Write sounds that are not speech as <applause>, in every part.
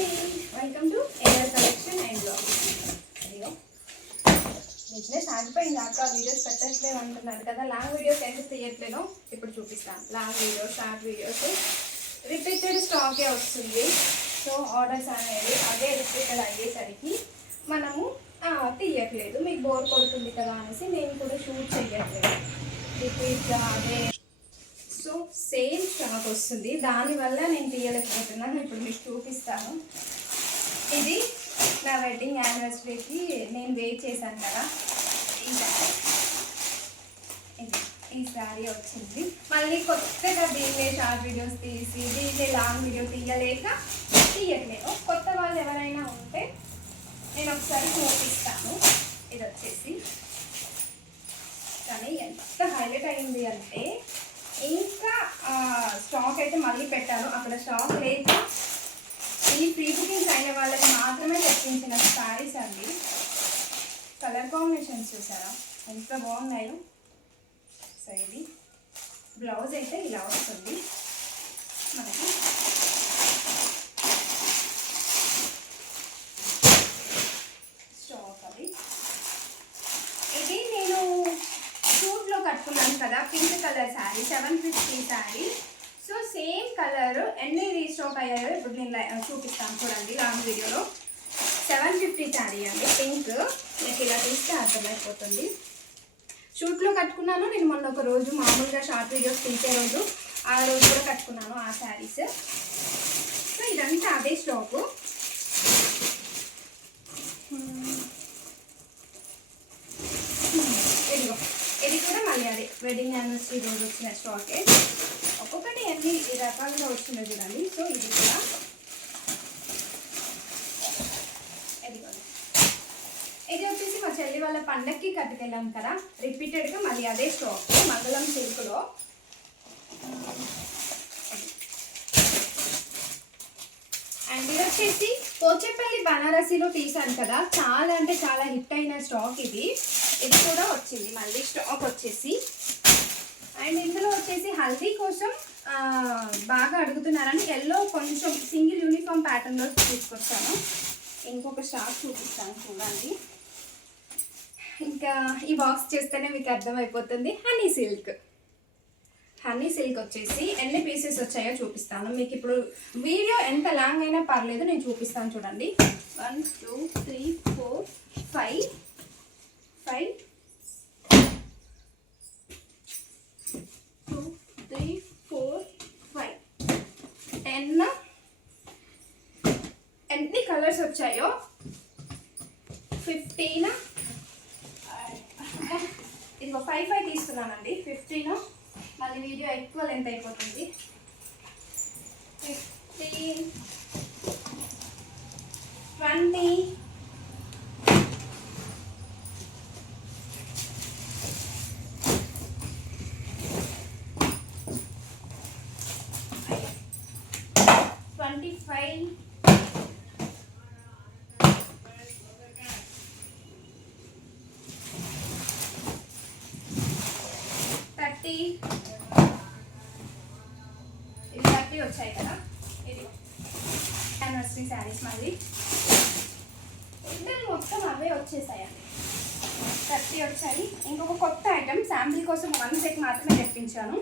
Welcome to AR collection and blog అయ్యో business ఆగిపోయింది అక్క. వీడియోస్ పెట్టట్లేదు అంటున్నారు కదా. లాంగ్ వీడియోస్ ఎందుకు తీయట్లేను ఇప్పుడు చూపిస్తాను long videos short videos repeated స్టాకే వస్తుంది. సో ఆర్డర్స్ అనేది అదే రిపీటెడ్ అయ్యేసరికి మనము తీయట్లేదు. మీకు బోర్ కొడుతుంది కదా అనేసి నేను కూడా షూట్ చేయట్లేదు. రిపీట్గా అదే సేమ్ స్టాక్ వస్తుంది. దానివల్ల నేను తీయలేకపోతున్నాను. ఇప్పుడు మీకు చూపిస్తాను. ఇది నా వెడ్డింగ్ యానివర్సరీకి నేను వెయిట్ చేశాను కదా. ఈ శారీ ఇది ఈ శారీ వచ్చింది. మళ్ళీ కొత్తగా దీనిలే షార్ట్ వీడియోస్ తీసి దీనిలే లాంగ్ వీడియో తీయలేక తీయట్లేదు. కొత్త వాళ్ళు ఎవరైనా ఉంటే నేను ఒకసారి చూపిస్తాను. ఇది వచ్చేసి కానీ ఎంత హైలైట్ అయింది అంటే ఇంకా స్టాక్ అయితే మళ్ళీ పెట్టాను. అక్కడ స్టాక్ లేదు. ఈ ప్రీ బుకింగ్స్ అయిన వాళ్ళకి మాత్రమే తెప్పించిన శారీస్ అండి. కలర్ కాంబినేషన్స్ చూసారా? ఎంత బాగున్నాయో. సో ఇది. బ్లౌజ్ అయితే ఇలా వస్తుంది మనకి స్టాక్ అది ఇది నేను షూట్లో కదా. Pink colour sari seven fifty sari. So same colour ఎన్ని రీస్టాక్ అయ్యాయో ఇప్పుడు నేను చూపిస్తాను చూడండి లాంగ్ వీడియోలో. సెవెన్ ఫిఫ్టీ శారీ అండి పింక్. మీకు ఇలా తీస్తే అర్థమైపోతుంది. షూట్లో కట్టుకున్నాను. నేను మొన్న ఒక రోజు మామూలుగా షార్ట్ వీడియోస్ తీసే రోజు ఆ రోజు కూడా కట్టుకున్నాను ఆ శారీస్. సో ఇదంతా అదే స్టాకు ఇదిగో ఇది కూడా మళ్ళీ అదే వెడ్డింగ్ యానివర్సరీ రోజు వచ్చిన స్టాకే ఒక్కొక్కటి అన్ని రకాలుగా వచ్చినాయి చూడండి. సో ఇది కూడా ఇది వచ్చేసి మా చెల్లి వాళ్ళ పండక్కి కట్టుకెళ్ళాం కదా. రిపీటెడ్గా మళ్ళీ అదే స్టాక్ మంగళం సిల్క్లో అండ్ ఇది వచ్చేసి పోచేపల్లి బనారసీలో తీసాను కదా. చాలా అంటే చాలా హిట్ అయిన స్టాక్ ఇది. ఇది కూడా వచ్చింది. మళ్ళీ స్టాక్ వచ్చేసి హల్దీ కోసం బాగా అడుగుతున్నారని ఎల్లో కొంచెం సింగిల్ యూనిఫామ్ ప్యాటర్న్లో తీసుకొచ్చాను. ఇంకొక స్టాక్ చూపిస్తాను చూడండి. ఇంకా ఈ బాక్స్ చేస్తేనే మీకు అర్థమైపోతుంది. హనీ సిల్క్ హనీ సిల్క్ వచ్చేసి ఎన్ని పీసెస్ వచ్చాయో చూపిస్తాను. మీకు ఇప్పుడు వీడియో ఎంత లాంగ్ అయినా పర్లేదు నేను చూపిస్తాను చూడండి. One two three four five five two three four five ఎన్న ఎన్ని కలర్స్ వచ్చాయో? ఫిఫ్టీన్? ఇదిగో ఫైవ్ ఫైవ్ తీసుకున్నానండి. ఫిఫ్టీన్? మళ్ళీ వీడియో ఎక్కువ లెంత్ అయిపోతుంది. ఫిఫ్టీన్ ట్వంటీ ఫైవ్ థర్టీ ఇది థర్టీ వచ్చాయి కదా. ఇది అనర్సరీ శారీస్ మళ్ళీ. ఇద్దరు మొత్తం అవే వచ్చేసాయండి థర్టీ వచ్చాయి. ఇంకొక కొత్త ఐటమ్ శాంపిల్ కోసం వన్ సెట్ మాత్రమే తెప్పించాను.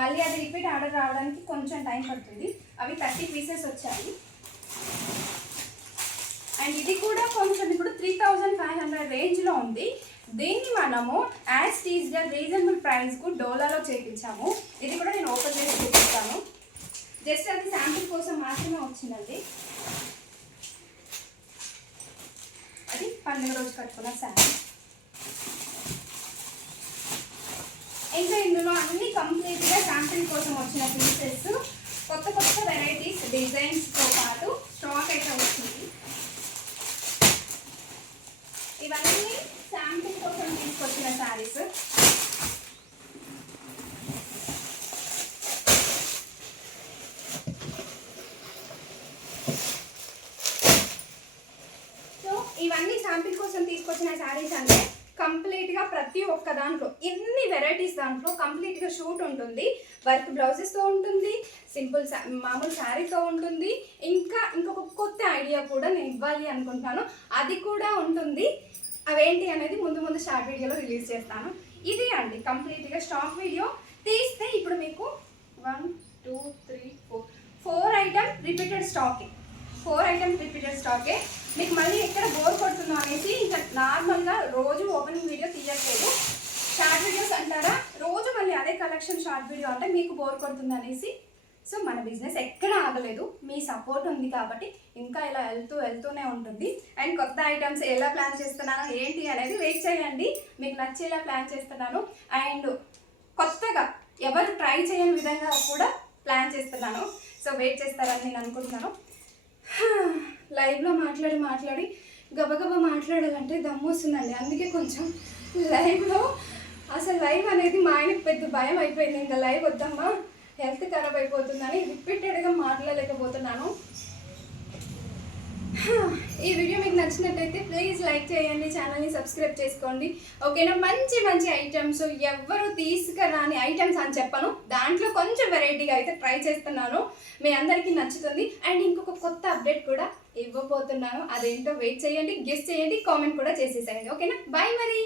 మళ్ళీ అది రిపీట్ ఆర్డర్ రావడానికి కొంచెం టైం పడుతుంది. అవి థర్టీ పీసెస్ వచ్చాయి. అండ్ ఇది కూడా కొంచెం ఇప్పుడు త్రీ థౌజండ్ ఫైవ్ హండ్రెడ్ రేంజ్లో ఉంది. దీన్ని మనము యాజ్ టీజ్గా రీజనబుల్ ప్రైస్కు డోలాలో చేయించాము ఇది కూడా నేను ఓపెన్ చేసి చూపిస్తాను. జస్ట్ అది శాంపిల్ కోసం మాత్రమే వచ్చిందండి. అది పండుగ రోజు కట్టుకున్న శారీ ఇంకా ఇందులో అన్ని కంప్లీట్గా శాంపిల్ కోసం వచ్చిన పీసెస్ కొత్త కొత్త వెరైటీస్ డిజైన్స్తో పాటు స్టాక్ అయితే వచ్చింది ఇవన్నీ శాంపిల్ కోసం తీసుకొచ్చిన శారీస్ సో ఇవన్నీ శాంపిల్ కోసం తీసుకొచ్చిన శారీస్ అంటే కంప్లీట్గా ప్రతి ఒక్క దాంట్లో ఎన్ని వెరైటీస్ దాంట్లో కంప్లీట్గా షూట్ ఉంటుంది. వర్క్ బ్లౌజెస్తో ఉంటుంది సింపుల్ మామూలు శారీతో ఉంటుంది. ఇంకా ఇంకొక కొత్త ఐడియా కూడా నేను ఇవ్వాలి అనుకుంటాను అది కూడా ఉంటుంది. అవేంటి అనేది ముందు ముందు షార్ట్ వీడియోలో రిలీజ్ చేస్తాను. ఇది అండి కంప్లీట్గా స్టాక్ వీడియో తీస్తే ఇప్పుడు మీకు one two three four four item repeated స్టాకే four item repeated స్టాకే మీకు మళ్ళీ ఎక్కడ బోర్ కొడుతుందో అనేసి ఇంకా నార్మల్గా రోజు ఓపెనింగ్ వీడియో తీయట్లేదు. షార్ట్ వీడియోస్ అంటారా? రోజు మళ్ళీ అదే కలెక్షన్ షార్ట్ వీడియో అంటే మీకు బోర్ కొడుతుంది అనేసి సో మన బిజినెస్ ఎక్కడ ఆగలేదు. మీ సపోర్ట్ ఉంది కాబట్టి ఇంకా ఇలా వెళ్తూ వెళ్తూనే ఉంటుంది. అండ్ కొత్త ఐటమ్స్ ఎలా ప్లాన్ చేస్తున్నాను ఏంటి అనేది వెయిట్ చేయండి. మీకు నచ్చేలా ప్లాన్ చేస్తున్నాను. అండ్ కొత్తగా ఎవరు ట్రై చేయని విధంగా కూడా ప్లాన్ చేస్తున్నాను. సో వెయిట్ చేస్తారని నేను అనుకుంటున్నాను. <sighs> లైవ్లో మాట్లాడి మాట్లాడి గబగబా మాట్లాడాలంటే దమ్ము వస్తుందండి. అందుకే కొంచెం <laughs> లైవ్లో అసలు లైవ్ అనేది మా ఆయనకి పెద్ద భయం అయిపోయింది. ఇంకా లైవ్ వద్దమ్మా. హెల్త్ ఖరాబ్ అయిపోతుందని రిపీటెడ్గా మాట్లాడలేకపోతున్నాను. ఈ వీడియో మీకు నచ్చినట్టయితే ప్లీజ్ లైక్ చేయండి ఛానల్ని సబ్స్క్రైబ్ చేసుకోండి. ఓకేనా? మంచి మంచి ఐటమ్స్ ఎవ్వరు తీసుకురాని ఐటమ్స్ అని చెప్పను. దాంట్లో కొంచెం వెరైటీగా అయితే ట్రై చేస్తున్నాను. మీ అందరికీ నచ్చుతుంది. అండ్ ఇంకొక కొత్త అప్డేట్ కూడా ఇవ్వబోతున్నాను. అదేంటో వెయిట్ చేయండి గెస్ట్ చేయండి కామెంట్ కూడా చేసేసేయండి. ఓకేనా? బాయ్ మరి.